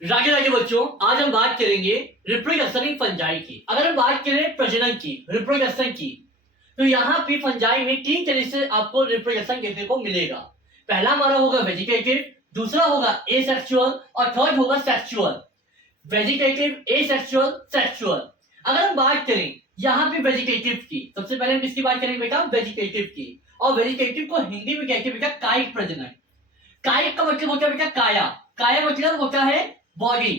रागे रागे बच्चों, आज हम बात करेंगे रिप्रोडक्शन इन फंजाई की। अगर हम बात करें प्रजनन की, रिप्रोडक्शन की, तो यहाँ पे फंजाई में तीन तरीके से आपको रिप्रोडक्शन देखने को मिलेगा। पहला हमारा होगा वेजिटेटिव, दूसरा होगा एसेक्सुअल और थर्ड होगा सेक्सुअल। Vegetative, asexual, sexual. अगर हम बात करें यहाँ पे वेजिटेटिव की, सबसे पहले हम किसकी बात करेंगे बेटा? वेजिटेटिव की। और वेजिटेटिव को हिंदी में कहते हैं बेटा कायिक प्रजनन। कायिक का मतलब होता है बेटा काया। काया मतलब होता है बॉडी,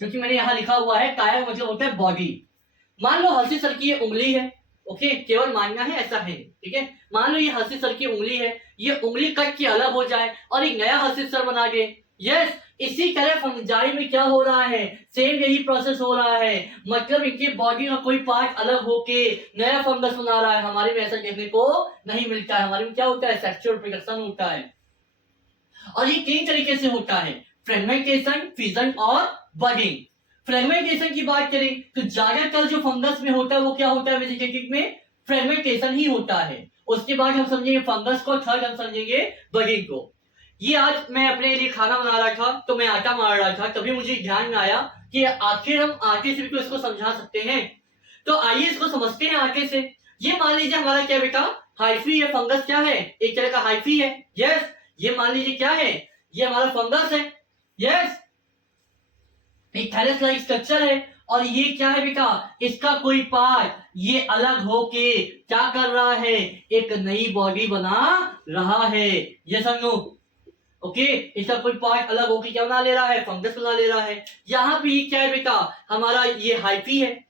क्योंकि मैंने यहां लिखा हुआ है काया का मतलब होता है बॉडी। मान लो हंसी सर की ये उंगली है, ओके, केवल मानना है ऐसा है, ठीक है। मान लो ये हंसी सर की उंगली है, ये उंगली कट के अलग हो जाए और एक नया हंसी सर बना दे। यस, इसी तरह फंजाई में क्या हो रहा है? सेम यही प्रोसेस हो रहा है। मतलब इनकी बॉडी का कोई पार्ट अलग होके नया फंगस बना रहा है। हमारे में ऐसा देखने को नहीं मिलता है। हमारे में क्या होता है? सेक्सुअल रिप्रोडक्शन होता है। और ये तीन तरीके से होता है, फ्रेगमेंटेशन, फिजन और बडिंग। फ्रेगमेंटेशन की बात करें तो ज्यादातर जो फंगस में होता है वो क्या होता है? वेजिटेटिव में फ्रेगमेंटेशन ही होता है। उसके बाद हम समझेंगे फंगस को, थर्ड हम समझेंगे बडिंग को। ये आज मैं अपने लिए खाना बना रहा था तो मैं आटा मार रहा था, तभी मुझे ध्यान में आया कि आखिर हम आटे से भी तो इसको समझा सकते हैं। तो आइए इसको समझते हैं आटे से। ये मान लीजिए हमारा क्या बेटा? हाइफी है। फंगस क्या है? एक तरह का हाइफी है। यस, ये मान लीजिए क्या है? ये हमारा फंगस है। यस, एक थैलेस लाइक स्ट्रक्चर है। और ये क्या है बेटा? इसका कोई पार्ट ये अलग होके क्या कर रहा है? एक नई बॉडी बना रहा है। ये समझो, ओके। इसका कोई पार्ट अलग होके क्या बना ले रहा है? फंगस बना ले रहा है। यहाँ पे ये क्या है बेटा? हमारा ये हाइफी है,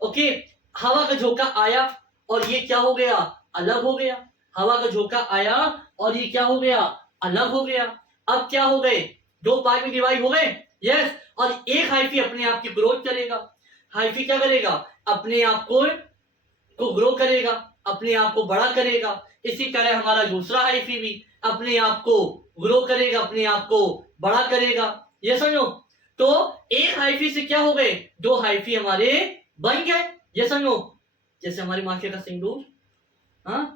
ओके। हवा का झोंका आया और ये क्या हो गया? अलग हो गया। हवा का झोंका आया और ये क्या हो गया? अलग हो गया। अब क्या हो गए? दो पार्ट में डिवाइड हो गए। यस, और एक हाइफी अपने आप की ग्रोथ करेगा। हाइफी क्या करेगा? अपने आप को ग्रो करेगा, अपने आप को बड़ा करेगा। इसी तरह हमारा दूसरा हाइफी भी अपने आप को ग्रो करेगा, अपने आप को बड़ा करेगा। ये समझो। तो एक हाइफी से क्या हो गए? दो हाइफी हमारे बन गए। ये समझो, जैसे हमारी माथे का सिंदूर। हाँ,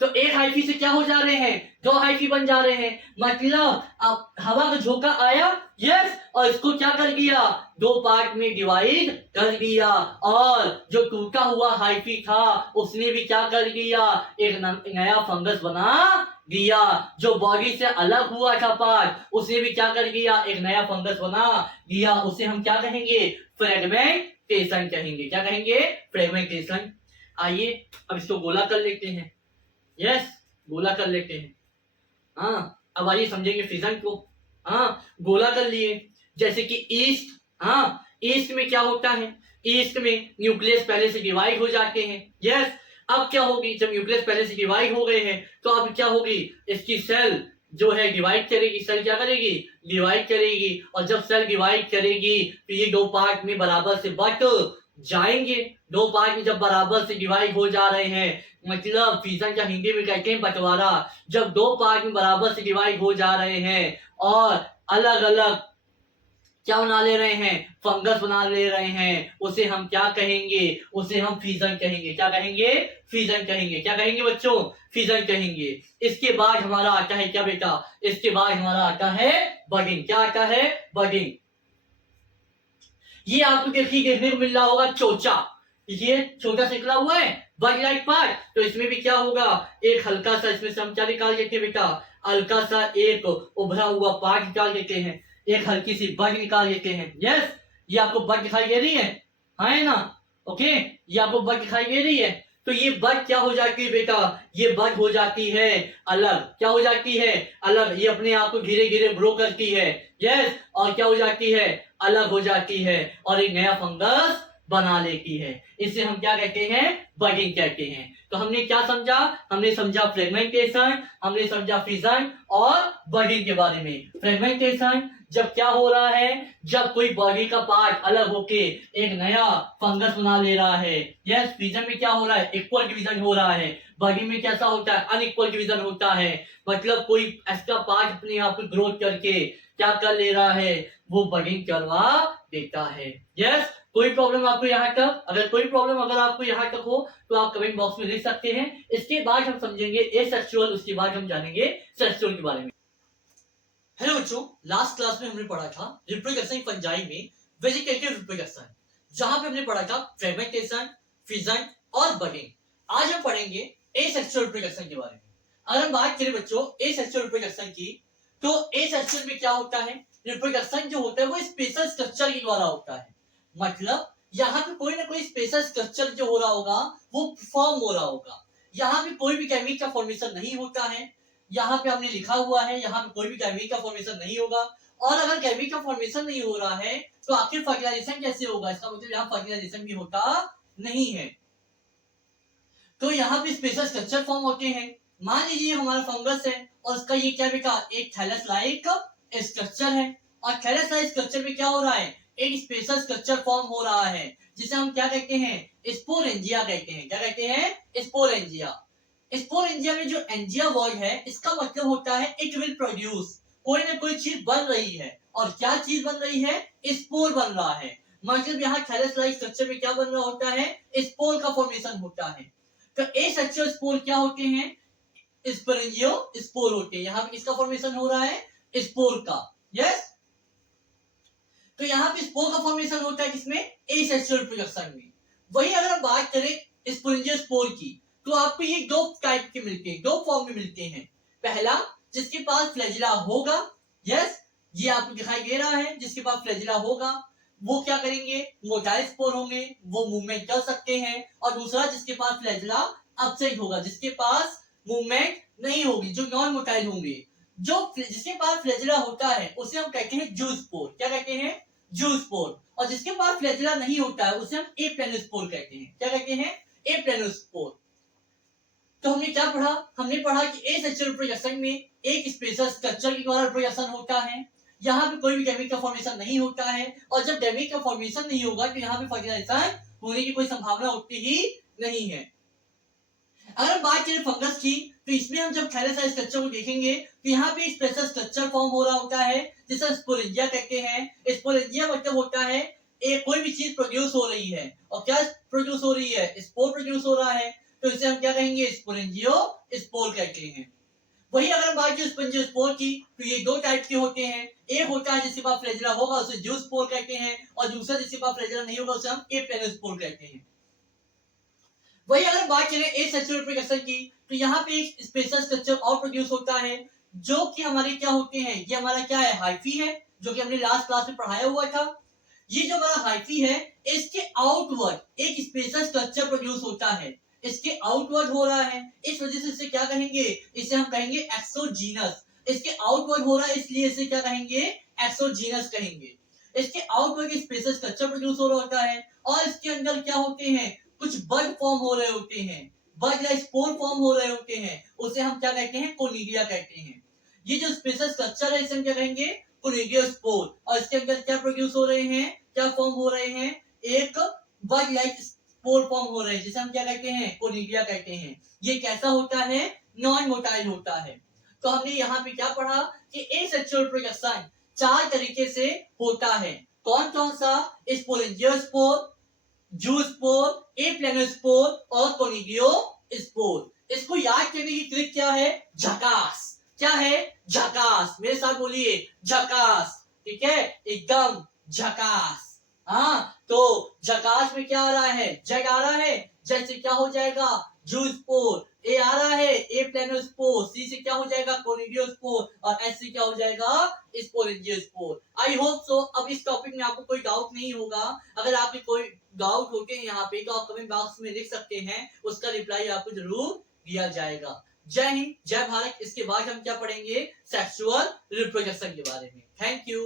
तो एक हाइफी से क्या हो जा रहे हैं? दो हाइफी बन जा रहे हैं। मतलब अब हवा का झोंका आया, यस, और इसको क्या कर दिया? दो पार्ट में डिवाइड कर दिया। और जो टूटा हुआ हाइफी था उसने भी क्या कर दिया? एक नया फंगस बना दिया। जो बॉडी से अलग हुआ था पार्ट, उसे भी क्या कर दिया? एक नया फंगस बना दिया। उसे हम क्या कहेंगे? फ्रेगमेंटेशन कहेंगे। क्या कहेंगे? फ्रेगमेंटेशन। आइए अब इसको गोला कर लेते हैं। यस, गोला कर लेते हैं। हाँ, अब आइए समझेंगे फिजन को। हाँ, गोला कर लिए। जैसे कि ईस्ट, हाँ, ईस्ट में क्या होता है? ईस्ट में न्यूक्लियस पहले से डिवाइड हो जाते हैं। यस, अब क्या होगी? जब न्यूक्लियस पहले से डिवाइड हो गए हैं तो अब क्या होगी? इसकी सेल जो है डिवाइड करेगी। सेल क्या करेगी? डिवाइड करेगी। और जब सेल डिवाइड करेगी तो ये दो पार्ट में बराबर से बट जाएंगे। दो पार्ट में जब बराबर से डिवाइड हो जा रहे हैं, मतलब फिजन का हिंदी में कहते हैं बंटवारा। जब दो पार्ट में बराबर से डिवाइड हो जा रहे हैं और अलग अलग क्या बना ले रहे हैं? फंगस बना ले रहे हैं, उसे हम क्या कहेंगे? उसे हम फिजन कहेंगे। क्या कहेंगे? फिजन कहेंगे। क्या कहेंगे बच्चों? फिजन कहेंगे। इसके बाद हमारा आता है क्या बेटा? इसके बाद हमारा आता है बडिंग। क्या आता है? बडिंग। ये आपको देखने को मिल रहा होगा चोचा। ये छोटा सा निकला हुआ है बड लाइक पार्ट। तो इसमें भी क्या होगा? एक हल्का सा, इसमें से हम क्या निकाल देते हैं बेटा? हल्का सा एक उभरा हुआ पार्ट निकाल देते हैं, एक हल्की सी बड निकाल देते हैं। यस, ये आपको बड दिखाई दे रही है? हाँ है ना? ओके, ये आपको बड दिखाई दे रही है। तो ये बड क्या हो जाती है बेटा? ये बड हो जाती है अलग। क्या हो जाती है? अलग। ये अपने आप को धीरे धीरे ग्रो करती है। यस, और क्या हो जाती है? अलग हो जाती है और एक नया फंगस बना लेती है। इसे हम क्या कहते हैं? बडिंग कहते हैं। तो हमने क्या समझा? हमने समझा फ्रेगमेंटेशन, हमने समझा फिजन और बडिंग के बारे में। फ्रेगमेंटेशन जब क्या हो रहा है? जब कोई बॉडी का पार्ट अलग होके एक नया फंगस बना ले रहा है। यस, फिजन में क्या हो रहा है? इक्वल डिवीजन हो रहा है। बॉडी में कैसा होता है? अनइक्वल डिवीजन होता है। मतलब कोई एक्स्ट्रा पार्ट अपने आप को ग्रोथ करके क्या कर ले रहा है? वो बडिंग करवा देता है। यस, कोई प्रॉब्लम आपको यहाँ तक? अगर कोई प्रॉब्लम अगर आपको यहाँ तक हो तो आप कमेंट बॉक्स में लिख सकते हैं। इसके बाद हम समझेंगे एसेक्सुअल, उसके बाद हम जानेंगे सेक्सुअल के बारे में। हेलो बच्चों, लास्ट क्लास में हमने पढ़ा था रिप्रोडक्शन फंजाई में वेजिटेटिव रिप्रोडक्शन, जहां पे हमने पढ़ा था फ्रेगमेंटेशन, फिजन और बडिंग। आज हम पढ़ेंगे एसेक्सुअल रिप्रोडक्शन के बारे में। अगर हम बात करें बच्चों एसेक्सुअल रिप्रोडक्शन की, तो एसेक्सुअल में क्या होता है? रिप्रोडक्शन जो होता है वो स्पेशल स्ट्रक्चर के द्वारा होता है। मतलब यहाँ पे कोई ना कोई स्पेशल स्ट्रक्चर जो हो रहा होगा वो फॉर्म हो रहा होगा। यहाँ पे कोई भी केमिक का फॉर्मेशन नहीं होता है। यहाँ पे हमने लिखा हुआ है यहाँ पे कोई भी केमिक का फॉर्मेशन नहीं होगा। और अगर केमिक का फॉर्मेशन नहीं हो रहा है तो आखिर फर्टिलाइजेशन कैसे होगा? इसका मतलब यहाँ फर्टिलाइजेशन भी होता नहीं है। तो यहाँ पे स्पेशल स्ट्रक्चर फॉर्म होते हैं। मान लीजिए हमारा फंगस है और उसका ये क्या बेटा एक थैलस लाइक स्ट्रक्चर है। और थैलस लाइक स्ट्रक्चर में क्या हो रहा है? एक स्पेशल स्ट्रक्चर फॉर्म हो रहा है जिसे हम क्या कहते हैं? स्पोरेंजिया कहते हैं। क्या कहते हैं? स्पोरेंजिया। स्पोरेंजिया में जो एंजिया वर्ड है इसका मतलब होता है इट विल प्रोड्यूस, कोई ना कोई चीज बन रही है। और क्या चीज बन रही है? स्पोर बन रहा है। मतलब यहाँ थैलस लाइक स्ट्रक्चर में क्या बन रहा होता है? स्पोर का फॉर्मेशन होता है। तो एसेक्सुअल स्पोर क्या होते हैं? स्पोरेंजियो स्पोर होते हैं। यहाँ पे किसका फॉर्मेशन हो रहा है? स्पोर का। यस, तो यहाँ पे स्पोर का फॉर्मेशन होता है किसमें? एसेक्सुअल रिप्रोडक्शन में। वही अगर हम बात करें स्पोरेंजियो स्पोर की, तो आपको ये दो टाइप के मिलते हैं, दो फॉर्म में मिलते हैं। पहला जिसके पास फ्लैजिला होगा, यस ये आपको दिखाई दे रहा है, जिसके पास फ्लैजिला होगा वो क्या करेंगे? मोटाइल स्पोर होंगे, वो मूवमेंट कर सकते हैं। और दूसरा जिसके पास फ्लैजिला एब्सेंट होगा, जिसके पास मूवमेंट नहीं होगी, जो नॉन मोटाइल होंगे। जो जिसके पास फ्लैजिला होता है उसे हम कहते हैं जूस्पोर। क्या कहते हैं? जूस्पोर। और जिसके पास फ्लैजिला नहीं होता है उसे हम एप्लेनोस्पोर कहते हैं। क्या कहते हैं? एप्लेनोस्पोर। तो हमने क्या पढ़ा? हमने पढ़ा कि एसेक्सुअल रिप्रोडक्शन में एक स्पेशल स्ट्रक्चर के द्वारा रिप्रोडक्शन होता है। यहाँ पे कोई भी केमिक का फॉर्मेशन नहीं होता है। और जब केमिक का फॉर्मेशन नहीं होगा तो यहाँ पे फर्टिलाइजेशन होने की कोई संभावना होती ही नहीं है। अगर बात करें फंगस की, तो इसमें हम जब थैलस लाइक स्ट्रक्चर को देखेंगे तो यहाँ पे एक स्पेशल स्ट्रक्चर फॉर्म हो रहा होता है जिसे स्पोरेंजिया कहते हैं। स्पोरेंजिया मतलब होता है एक कोई भी चीज प्रोड्यूस हो रही है। और क्या प्रोड्यूस हो रही है? स्पोर प्रोड्यूस हो रहा है। तो इसे हम क्या कहेंगे? स्पोरेंजियो स्पोर कहते हैं। वही अगर हम बात करें स्पोरेंजियो स्पोर की, तो ये दो टाइप के होते हैं। एक होता है जिसके पास फ्लैजिला होगा उसे जूस्पोर कहते हैं, और दूसरा जिसके पास फ्लैजिला नहीं होगा उसे हम एपेनोस्पोर कहते हैं। वही अगर बात करें एसेक्सुअल रिप्रोडक्शन की, तो यहाँ पे एक स्पेशल स्ट्रक्चर और प्रोड्यूस होता है जो कि हमारे क्या होते हैं? ये हमारा क्या है? हाइफी है, जो कि हमने लास्ट क्लास में पढ़ाया हुआ था। ये जो हमारा हाइफी है इसके आउटवर्ड एक स्पेशल स्ट्रक्चर प्रोड्यूस होता है। इसके आउटवर्ड हो रहा है, इस वजह से इसे क्या कहेंगे? इसे हम कहेंगे एक्सोजीनस। इसके आउटवर्ड हो रहा है इसलिए इसे क्या कहेंगे? एक्सोजीनस कहेंगे। इसके आउटवर्ड एक स्पेशल स्ट्रक्चर प्रोड्यूस हो रहा होता है। और इसके अंदर क्या होते हैं? कुछ बड फॉर्म हो रहे होते हैं, बड या स्पोर फॉर्म हो रहे होते हैं। उसे हम क्या कहते हैं? कोनिडिया कहते हैं। ये जो स्पेशल स्ट्रक्चर है इसे हम क्या कहेंगे? कोनिडियो स्पोर। और इसके अंदर क्या प्रोड्यूस हो रहे हैं? क्या फॉर्म हो रहे हैं? एक बड लाइक स्पोर फॉर्म हो रहे हैं जिसे हम क्या कहते हैं? कोनिडिया कहते हैं। ये कैसा होता है? नॉन मोटाइल होता है। तो हमने यहाँ पे क्या पढ़ा कि एसेक्सुअल रिप्रोडक्शन 4 तरीके से होता है। कौन कौन सा? स्पोरेंजियो स्पोर, जूस्पोर, एप्लेनोस्पोर और कोनिडियो स्पोर। इसको याद करने की ट्रिक क्या है? झकास। क्या है? झकास। मेरे साथ बोलिए, झकास। ठीक है, एकदम झकास। हाँ, तो झकास में क्या आ रहा है? जग आ रहा है, जैसे क्या हो जाएगा? जूस्पोर। ए आ रहा है एप्लेनोस्पोर, सी से क्या हो जाएगा? कोनिडियोस्पोर, और एस से क्या हो जाएगा? स्पोरेंजियोस्पोर। आई होप सो अब इस टॉपिक में आपको कोई डाउट नहीं होगा। अगर आपके कोई डाउट होते हैं यहाँ पे तो आप कमेंट बॉक्स में लिख सकते हैं, उसका रिप्लाई आपको जरूर दिया जाएगा। जय हिंद, जय भारत। इसके बाद हम क्या पढ़ेंगे? सेक्सुअल रिप्रोडक्शन के बारे में। Thank you.